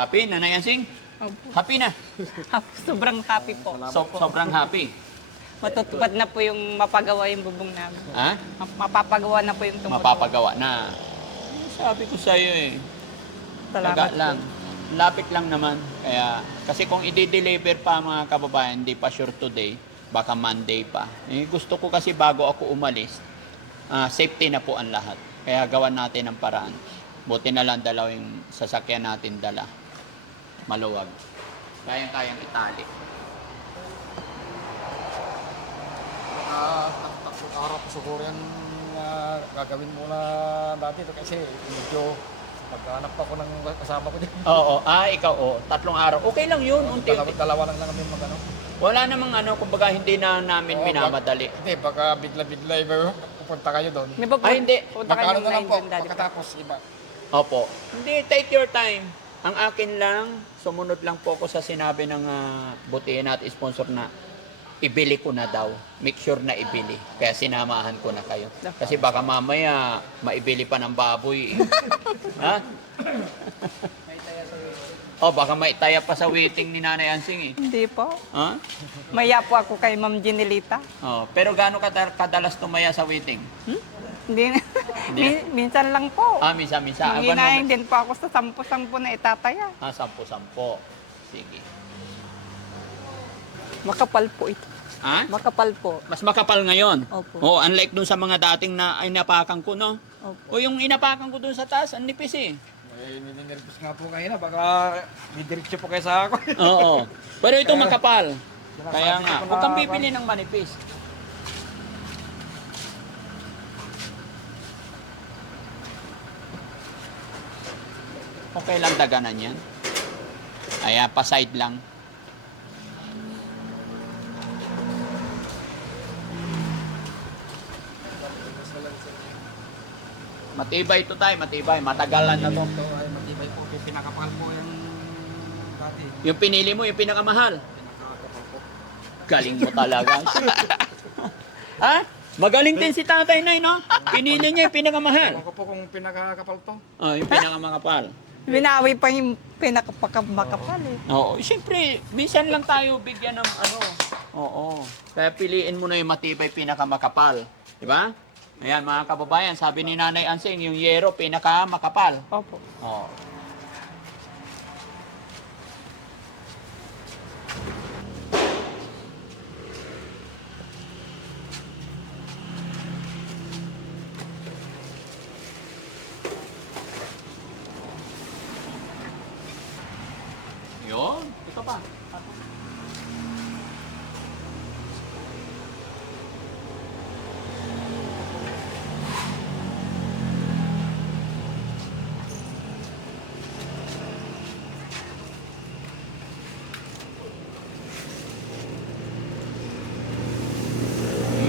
Happy, Nanay Ansing? Opo. Happy na. Sobrang happy po. Sobrang happy. Matutupad na po yung mapagawa yung bubong namin. Ha? Mapapagawa na po yung tumutuwa. Mapapagawa na. Sabi ko sa'yo eh. Salamat Taga po. lang. Lapit lang naman. Kaya, kasi kung i-deliver pa mga kababayan, hindi pa sure today, baka Monday pa. Eh, gusto ko kasi bago ako umalis, safety na po ang lahat. Kaya gawan natin ang paraan. Buti na lang dalawang sasakyan natin dala. Maluwag. Kayang-kayang itali. Tatlong araw po siguro yan gagawin muna dati ito kasi medyo maghanap ako ng kasama ko din. Oo. Ikaw, 3 araw. Okay lang yun. Unti-unti. Dalawa lang kami mag-ano. Wala namang kumbaga hindi na namin minamadali. Hindi, baka bigla-bigla iba pupunta kayo doon. May babo, Hindi. punta kayo Magkano ng na lang po, 9 Daddy. pagkatapos iba. Opo. Hindi, take your time. Ang akin lang, sumunod lang po ako sa sinabi ng butihin at sponsor na ibili ko na daw. Make sure na ibili. Kaya sinamahan ko na kayo. Kasi baka mamaya maibili pa ng baboy. Ha? Baka maitaya pa sa waiting ni Nanay Ansing eh. Hindi po. Ha? Maya po ako kay Ma'am Ginelita. Pero gaano kadalas tumaya sa waiting? Hindi. Minsan lang po. Misa-misa. Manginayang din po ako sa 10-10 na itataya. 10-10. Sige. Makapal po ito. Ha? Makapal po. Mas makapal ngayon. Opo. Unlike dun sa mga dating na inapakan ko, no? Opo. Yung inapakan ko dun sa taas, ang nipis eh. Ninervous nga po kayo na, baka didiretso po kayo sa ako. Oo. Pero ito makapal. Sinasabi Kaya nga, ko na- huwag kang bibili ng manipis. Okay lang daganan yan. Ayan, pa-side lang. Matibay ito tayo, matibay. Matagalan na to. Ito ay matibay po, pinakapal po yung dati. Yung pinili mo, yung pinakamahal. Pinakapal po. Galing mo talaga. Ha? Magaling din si Tatay Nay, no? Pinili niya yung pinakamahal. Ewan ko po kung pinakakapal to. Yung pinakamakapal. Binawi pa yung pinakamakapal eh. Oo, siyempre, minsan lang tayo bigyan ng Oo. Kaya piliin mo na yung matibay pinakamakapal. Di ba? Ayan, mga kababayan, sabi ni Nanay Ansing, yung yero pinakamakapal. Opo. Oo. Yun, ito pa.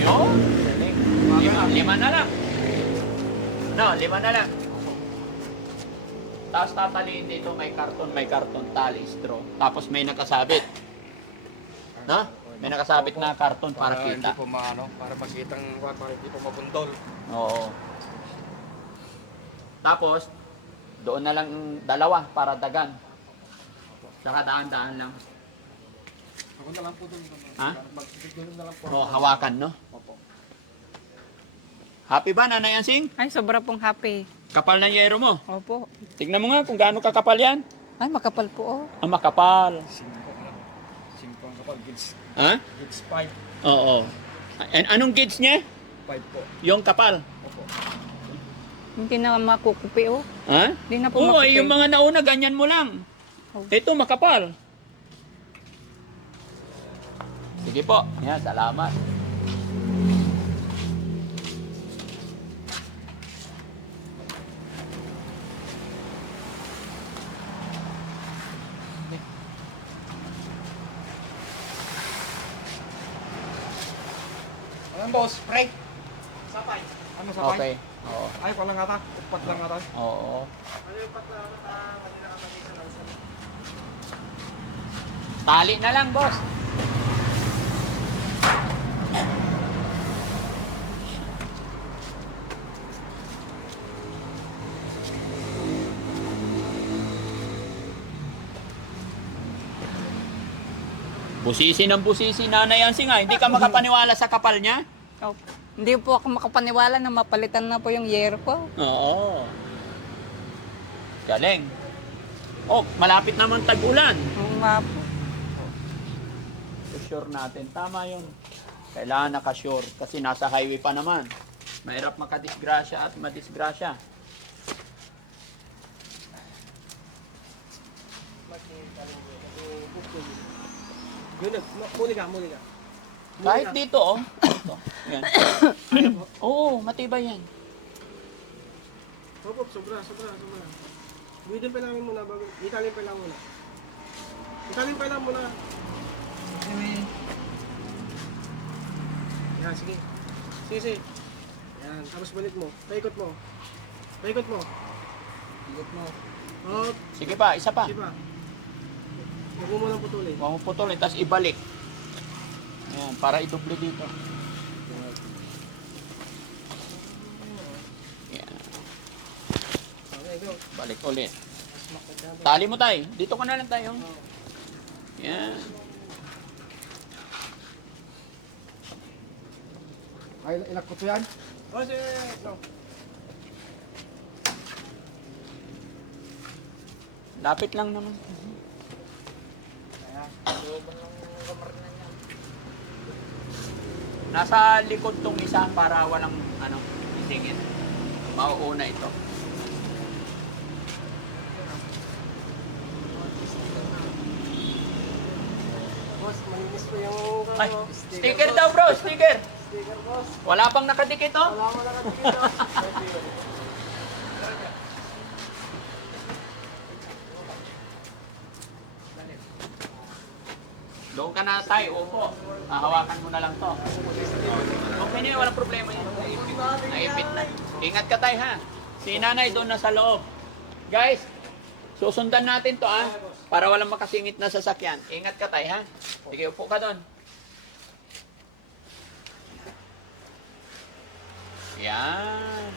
Yun. Lima na lang. No, 5 na lang. Tapos tataliin dito, may karton, tali, straw. Tapos may nakasabit. No? May nakasabit na karton para kita. Hindi po maano, para makitang, para hindi po mabundol. Oo. Tapos, doon na lang 2 para dagan. Saka daan-daan lang. Ako na lang po doon. Ha? Magtitulong na lang po. Hawakan, no? Opo. Happy ba, Nanay Ansing? Ay, sobra pong happy. Kapal ng yero mo. Opo. Tignan mo nga kung gaano kakapal yan. Ay, makapal po oh. Ang makapal. 5 ang kapal, gauge Ha? 5. Oo. And anong gauge niya? 5 po. Yung kapal. Opo. Hindi na makukupi oh. Ha? Hindi na po Oo, makukupi. yung mga nauna, ganyan mo lang. Oh. Ito, makapal. Sige po. Yan, salamat. Ano boss? Spray? Sapay. Ano sapay? Okay. Oo. Ay, wala nga ta. Upat lang nga ta. Oo. Tali na lang, boss. Busisi ng busisi, Nanay Ansing nga. Hindi ka makapaniwala sa kapal niya? Opo. Hindi po ako makapaniwala na mapalitan na po yung yero ko. Oo. Galing. Oh, malapit naman tag-ulan. Oo nga po. Sure natin. Tama yun. Kailangan naka-sure kasi nasa highway pa naman. Mahirap makadisgrasya at madisgrasya. Muli ka. Kahit dito, oh. Ito. Yan. Oo, matibay yan. Opo, sobra. Buhidin pa lang muna bago. Italin pa lang muna. Yan, sige. Sige. Yan, tapos balik mo. Paikot mo. Oh, Sige pa, isa pa. sige pa. Huwag mo munang putulin. Huwag mo putulin, tapos ibalik. Ayan, para idoble dito. Ayan, Okay, go. balik ulit. Tali mo tayo. Dito ka na lang tayo. Ayan. Ay, ilak ko to yan. Oh, sige. No. Lapit lang naman. Nasa likod tong isa para walang isingit. Mauuna ito. Boss, malinis po yung Ay, sticker daw bro, sticker. sticker, boss. Wala pang nakadikit oh. Wala mo nakatikita. Doon ka na tayo, upo. Hawakan mo na lang to. Okay na yun, walang problema yan. Naipit na. Ingat ka tayo ha. Si nanay doon na sa loob. Guys, susundan natin to ha. Para walang makasingit na sasakyan. Ingat ka tayo ha. Sige, upo ka doon. Yan.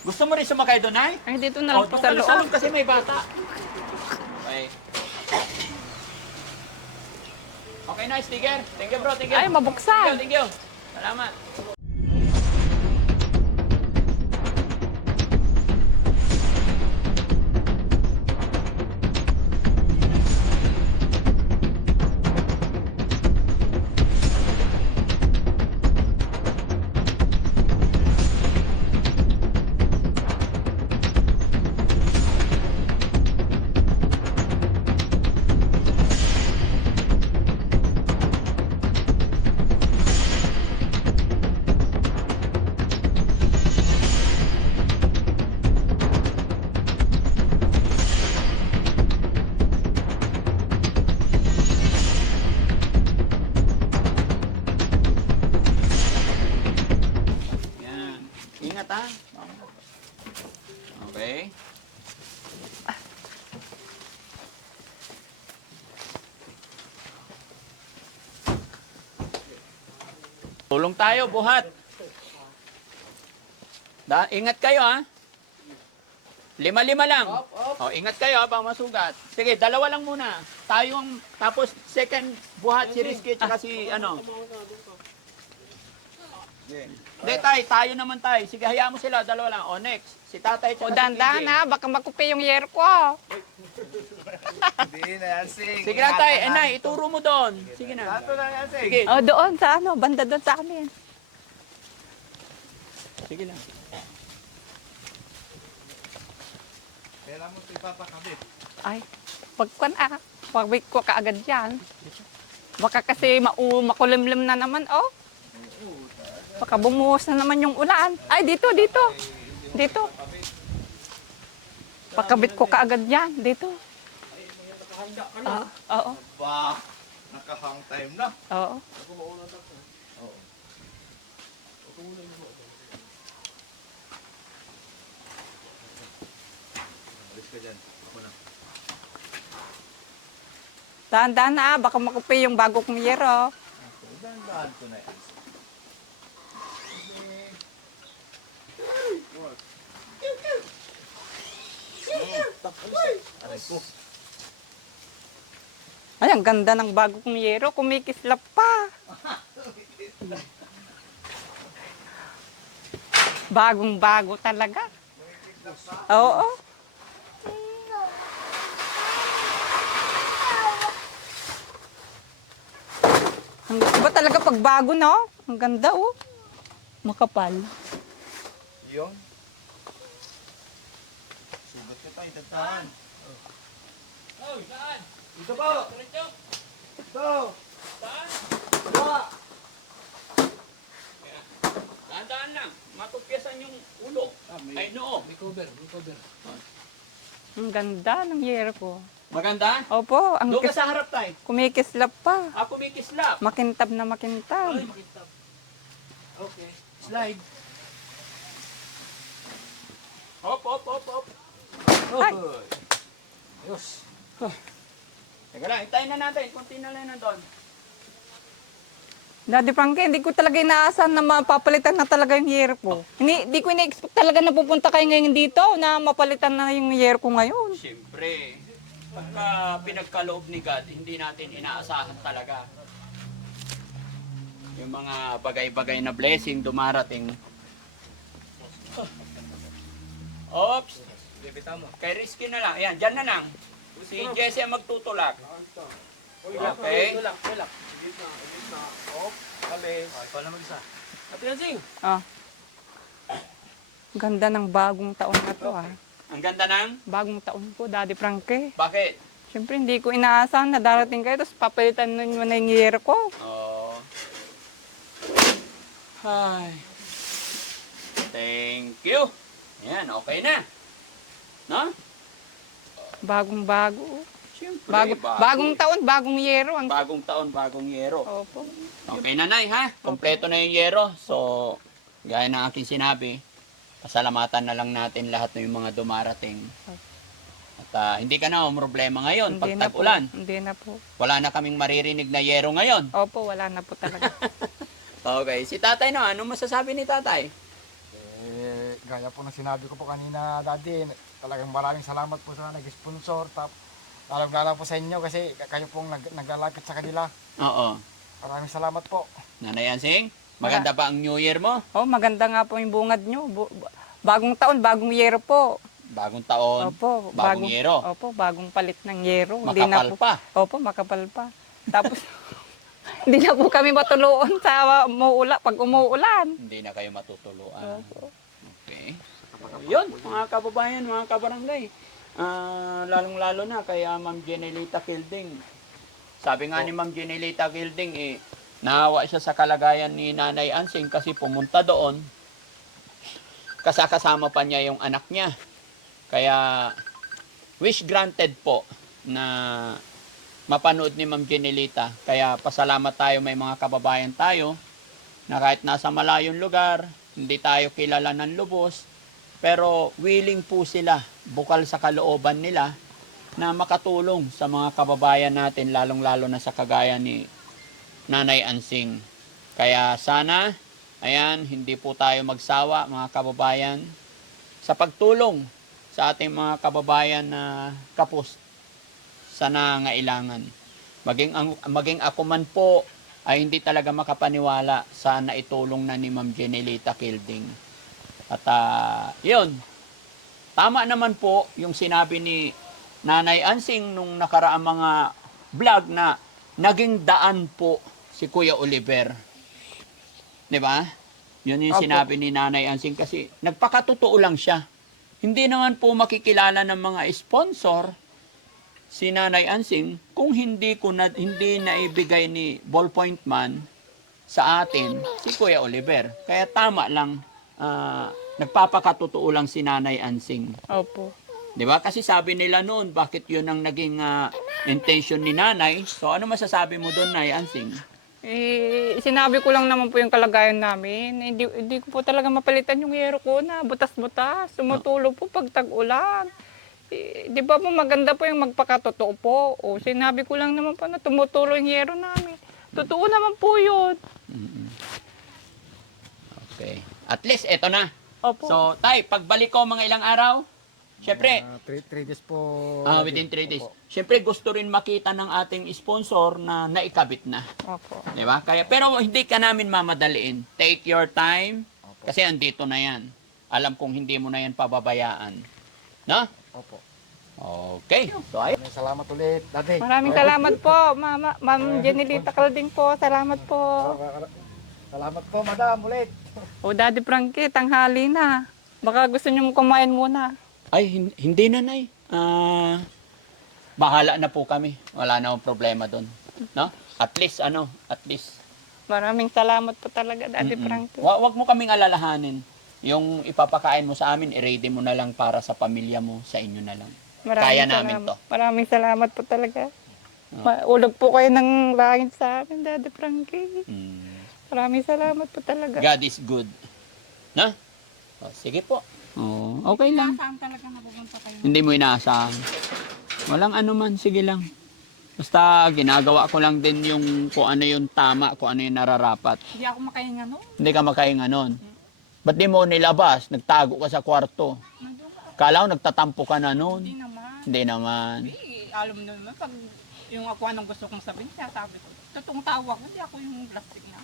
Gusto mo rin sumakay doon, ay? Ay, dito na lang po doon sa ka na sa loob. loob kasi may bata. Okay. Okay na, sticker. Thank you bro, thank you. Ay, mabuksan. Thank you. Salamat. Yan. Ingat ha. Okay. Tulong tayo, buhat. Ingat kayo ha. 5-5 lang. Oh, ingat kayo ha, baka masugat. Sige, 2 lang muna. Tayo ang, tapos second buhat si Rizky tsaka si ano. Hindi tayo naman tayo. Sige, hayaan mo sila, 2 lang. O, next. Si tatay O, tsaka si dahan-dahan PJ. ha. Baka makupi yung yero ko. Hindi na yan, Sing. Sige na tayo. Enay, ituro mo doon. Sige na. Ato na yan, Sing. Sige. O, doon sa ano. Banda doon sa amin. Sige lang. Kailangan mo ito ipapakabit. Ay, pagkuan pag-wait ko kaagad yan. Baka kasi makulimlim na naman, oh. Baka bumuhos na naman yung ulan. Ay, dito. Dito. Pakabit ko kaagad yan, dito. Oo. Ba, nakahang time na. Oo. Alis ka dyan. Ako na. Dahan-dahan na, baka makupi yung bago kong yero. Dahan-dahan ko na yan. Aray ko. Ay, ang ganda ng bago kong yero. Kumikislap pa. Bagong-bago talaga. Oo. Iba talaga pag bago, no? Ang ganda, oh. Makapal. Yun. Sugat ka tayo, tagtahan. Dito po! Dito! Dahan-dahan lang. Matupyasan yung ulo. Ay, noo. Ang ganda ng yero ko. Maganda? Opo, ang Doon ka sa harap tayo. kumikislap pa. Ako may kislap. Makintab na makintab. Ay, makintab. Okay. Slide. Hop, hop, hop, hop. Ay. Ayos. Teka lang, hintayin na natin. Kunti na lang nandun. Daddy Frankie, hindi ko talaga inaasahan na mapapalitan na talaga yung year ko. Hindi ko ina-expect talaga na pupunta kayo ngayon dito na mapalitan na yung year ko ngayon. Siyempre, pagka pinagkaloob ni God, hindi natin inaasahan talaga. Yung mga bagay-bagay na blessing dumarating. Oops! Kay Risky na lang. Ayan, dyan na lang. Si Jesse ang magtutulak. Okay. Tulak. Ate Yansing! Ah. Ganda ng bagong taon na to, ah. Ang ganda ng? Bagong taon ko, Daddy Frankie. Bakit? Siyempre, hindi ko inaasahan na darating kayo, tapos papalitan nun na yung year ko. Oh. Hi. Thank you. Yan, okay na. No? Bagong-bago. Siyempre, Bagong taon, bagong yero. Ang... Bagong taon, bagong yero. Opo. Okay, nanay, ha? Kompleto na yung yero. So, gaya ng aking sinabi, pasalamatan na lang natin lahat ng mga dumarating. At hindi ka na problema ngayon pag Hindi na po. tag-ulan. Hindi na po. Wala na kaming maririnig na yero ngayon. Opo, wala na po talaga. Okay, si tatay no, anong masasabi ni tatay? Gaya po ng sinabi ko po kanina, Daddy, talagang maraming salamat po sa nag-sponsor. Lalong-lalo po sa inyo kasi kayo pong naglalapit sa kanila. Oo. Maraming salamat po. Nanay Ansing, maganda ba ang New Year mo? Oh, maganda nga po yung bungad nyo. Bagong taon, bagong yero po. Bagong taon, Opo, bagong yero. Opo, bagong palit ng yero. Hindi na Makapal po. pa. Opo, makapal pa. Tapos, hindi na po kami matuloon sa pag umuulan. Hindi na kayo matutuluan. Opo. Okay. Yun, mga kababayan, mga kabarangay. Lalong-lalo na kay Ma'am Jenelita Kilding. Sabi nga ni Ma'am Jenelita Kilding, nahawa siya sa kalagayan ni Nanay Ansing kasi pumunta doon. Kasama pa niya yung anak niya. Kaya, wish granted po na mapanood ni Ma'am Jenelita. Kaya pasalamat tayo, may mga kababayan tayo na kahit nasa malayong lugar, hindi tayo kilala ng lubos, pero willing po sila, bukal sa kalooban nila, na makatulong sa mga kababayan natin, lalong-lalo na sa kagaya ni Nanay Ansing. Kaya sana, ayan, hindi po tayo magsawa, mga kababayan, sa pagtulong sa ating mga kababayan na kapos sa nangailangan. Maging ako man po ay hindi talaga makapaniwala sa naitulong na ni Ma'am Jenelita Kilding. At yun, tama naman po yung sinabi ni Nanay Ansing nung nakaraang mga vlog na naging daan po si Kuya Oliver. 'Di ba? Yun yung Opo. sinabi ni Nanay Ansing kasi nagpakatotoo lang siya. Hindi naman po makikilala ng mga sponsor si Nanay Ansing kung hindi naibigay ni Ballpoint Man sa atin si Kuya Oliver. Kaya tama lang, nagpapakatotoo lang si Nanay Ansing. Opo. 'Di ba? Kasi sabi nila noon, bakit 'yun ang naging intention ni Nanay? So ano masasabi mo doon, Nay Ansing? Sinabi ko lang naman po yung kalagayan namin. Hindi ko po talaga mapalitan yung yero ko na butas-butas. Tumutulog po pag tag-ulan. Di ba po maganda po yung magpakatotoo po. O, sinabi ko lang naman po na tumutulo yung yero namin. Totoo naman po yun. Okay. At least eto na. Opo. So, Tay, pagbalik ko mga ilang araw, Siyempre, 3 days po. within 3 days. Opo. Siyempre, gusto rin makita ng ating sponsor na naikabit na. Opo. Di ba? Kaya, pero hindi ka namin mamadaliin. Take your time. Opo. Kasi andito na yan. Alam kong hindi mo na yan pababayaan. No? Opo. Okay. So, ayun. Maraming salamat ulit, Daddy. Maraming salamat po, Ma'am Jenilita Calding po. Salamat po. Salamat po, Madam, ulit. O Daddy Frankie, tanghali na. Baka gusto niyo kumain muna. Ay, hindi na, Nay. Bahala na po kami. Wala na akong problema doon. No? At least. Maraming salamat po talaga, Daddy Frankie. Wag mo kaming alalahanin. Yung ipapakain mo sa amin, i-ready mo na lang para sa pamilya mo, sa inyo na lang. Kaya namin to. Maraming salamat po talaga. Maulog po kayo ng langit sa amin, Daddy Frankie. Maraming salamat po talaga. God is good. Na? O, sige po. Okay lang. Saan talaga napupunta kayo? Hindi mo inaasahan. Walang ano man, sige lang. Basta ginagawa ko lang din yung kung ano yung tama, kung ano yung nararapat. Hindi ako makahinga no? Hindi ka makahinga nun. Ba't di mo nilabas? Nagtago ka sa kwarto. Kala ko nagtatampo ka na nun. Hindi naman. Hindi naman. Alam mo naman, pag yung ako anong gusto kong sabihin, sabi ko. Totoong tawa ko, hindi ako yung plastic na.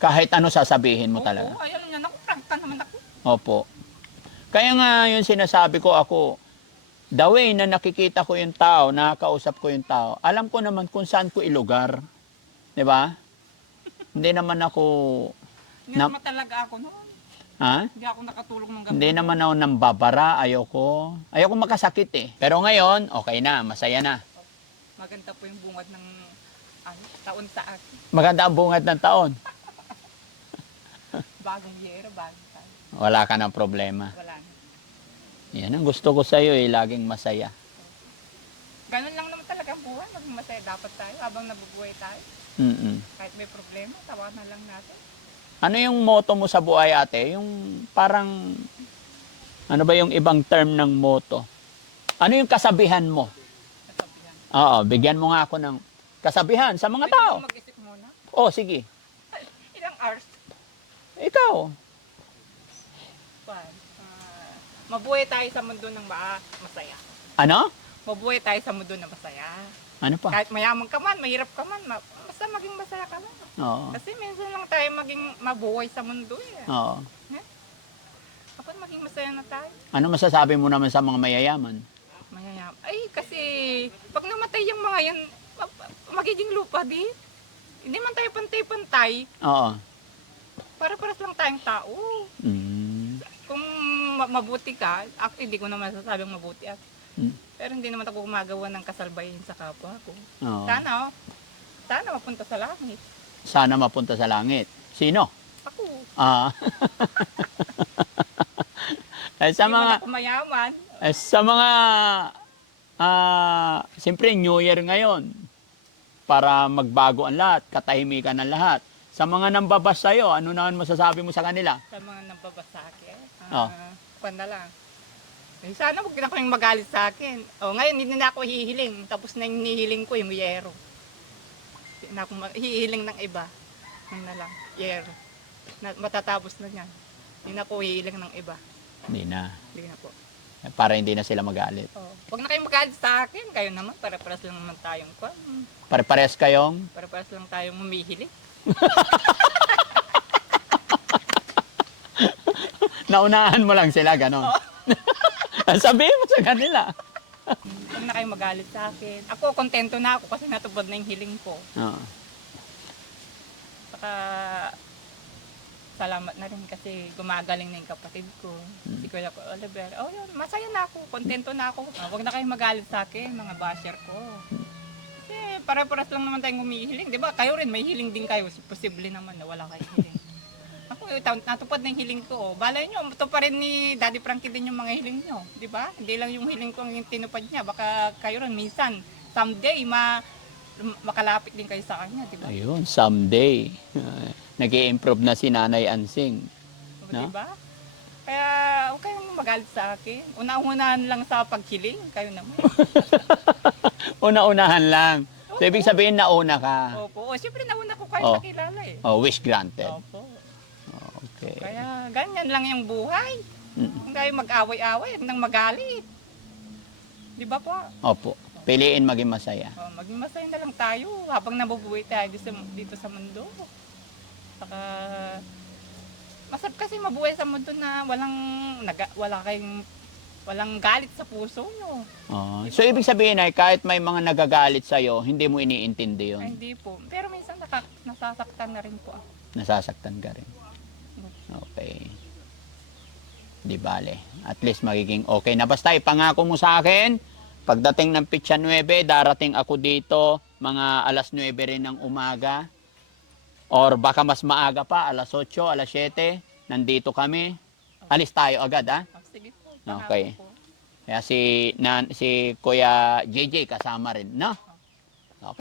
Kahit ano sasabihin mo talaga. Oo, alam niya, prank ka naman ako. Opo. Kaya nga yung sinasabi ko ako, the way na nakikita ko yung tao, nakakausap ko yung tao, alam ko naman kung saan ko ilugar. 'Di ba? Hindi naman ako, Hindi naman talaga ako noon. Hindi ako nakatulog ng gabi. Hindi naman ako nambabara, ayoko makasakit eh. Pero ngayon, okay na, masaya na. Maganda po yung bungad ng taon sa akin. Maganda ang bungad ng taon. Bagong yero, bagong taon. Wala ka ng problema. Wala na. Yan ang gusto ko sa'yo eh, laging masaya. Ganun lang naman talaga ang buhay. Maging masaya dapat tayo habang nabubuhay tayo. Kahit may problema, tawanan lang natin. Ano yung motto mo sa buhay, ate? Yung parang, ano ba yung ibang term ng motto? Ano yung kasabihan mo? Kasabihan. Oo, bigyan mo nga ako ng kasabihan sa mga tao. Pwede mag-isip muna. Oh, sige. Ilang hours? Ikaw. Mabuhay tayo sa mundo ng masaya. Ano? Mabuhay tayo sa mundo na masaya. Ano pa? Kahit mayaman ka man, mahirap ka man, basta maging masaya ka lang. Oo. Kasi minsan lang tayo maging mabuhay sa mundo eh. Oo. Kapag maging masaya na tayo, Ano masasabi mo naman sa mga mayayaman? mayayaman. Ay, kasi pag namatay yung mga yan, magiging lupa din. Hindi man tayo pantay-pantay. Oo. Para-paras lang tayong tao. Kung mabuti ka, hindi ko naman masasabing mabuti ako. Pero hindi naman ako gumagawa ng kasalbayin sa kapwa ko. Oo. Sana mapunta sa langit. Sana mapunta sa langit. Sino? Ako, Sa hindi man mga ako mayaman. siyempre New Year ngayon. Para magbago ang lahat, katahimikan ang lahat. Sa mga nambabas sa'yo, ano naman masasabi mo sa kanila? Sa mga nababasa akin. Oh. Panda lang. Sana huwag na kayong magalit sa akin. Ngayon, hindi na ako hihiling. Tapos na yung hinihiling ko, yung yero. Hindi na ako hihiling ng iba. Yun na lang, yero. Matatapos na yan. Hindi na ako hihiling ng iba. Hindi na. Hindi na po. Para hindi na sila magalit. Huwag na kayong magalit sa akin. Kayo naman, para-paras lang naman tayong Pare-pares kayong para-paras lang tayong humihiling. naunahan mo lang sila, ganon. Sabihin mo sa kanila. Huwag na kayong magalit sa akin. Ako, kontento na ako kasi natupad na yung hiling ko. Oo. Saka, salamat na rin kasi gumagaling na yung kapatid ko. Si Kuya Oliver. Yun, masaya na ako. Kontento na ako. Huwag na kayong magalit sa akin, mga basher ko. Kasi para-paras lang naman tayong humihiling. Di ba? Kayo rin, may hiling din kayo. Posible naman na wala kayong hiling. Ako, natupad na yung hiling ko. Balay nyo, ito pa rin ni Daddy Frankie din yung mga hiling nyo. Di ba? Hindi lang yung hiling ko ang tinupad niya. Baka kayo rin, minsan, someday, makalapit din kayo sa kanya. Di ba? Ayun, someday. Nag-i-improve na si Nanay Ansing. No? Diba? Kaya huwag kayong magalit sa akin. Una-unahan lang sa paghiling, kayo naman. Una-unahan lang. So, ibig sabihin nauna ka. Opo. Siyempre nauna ko kayo nakilala eh. Wish granted. Opo. Okay. Kaya ganyan lang yung buhay. Mm. Hindi tayo mag-away-away, nang magalit. Di ba po? Opo. Piliin maging masaya. Oh, maging masaya na lang tayo habang nabubuhay tayo dito sa mundo. Saka, masarap kasi mabuhay sa mundo na walang galit sa puso nyo. Oh. So, ibig sabihin ay kahit may mga nagagalit sa'yo, hindi mo iniintindi Ay, yun. hindi po. Pero minsan nasasaktan na rin po ako. Nasasaktan ka rin. Okay. Di bale. At least magiging okay na. Basta ipangako mo sa akin, pagdating ng Pitsa 9, darating ako dito, mga alas 9 rin ng umaga. Or baka mas maaga pa, alas 8, alas 7, nandito kami. Alis tayo agad, ha? Oh, sige po. Okay. pangako po. Kaya si Kuya JJ kasama rin, no?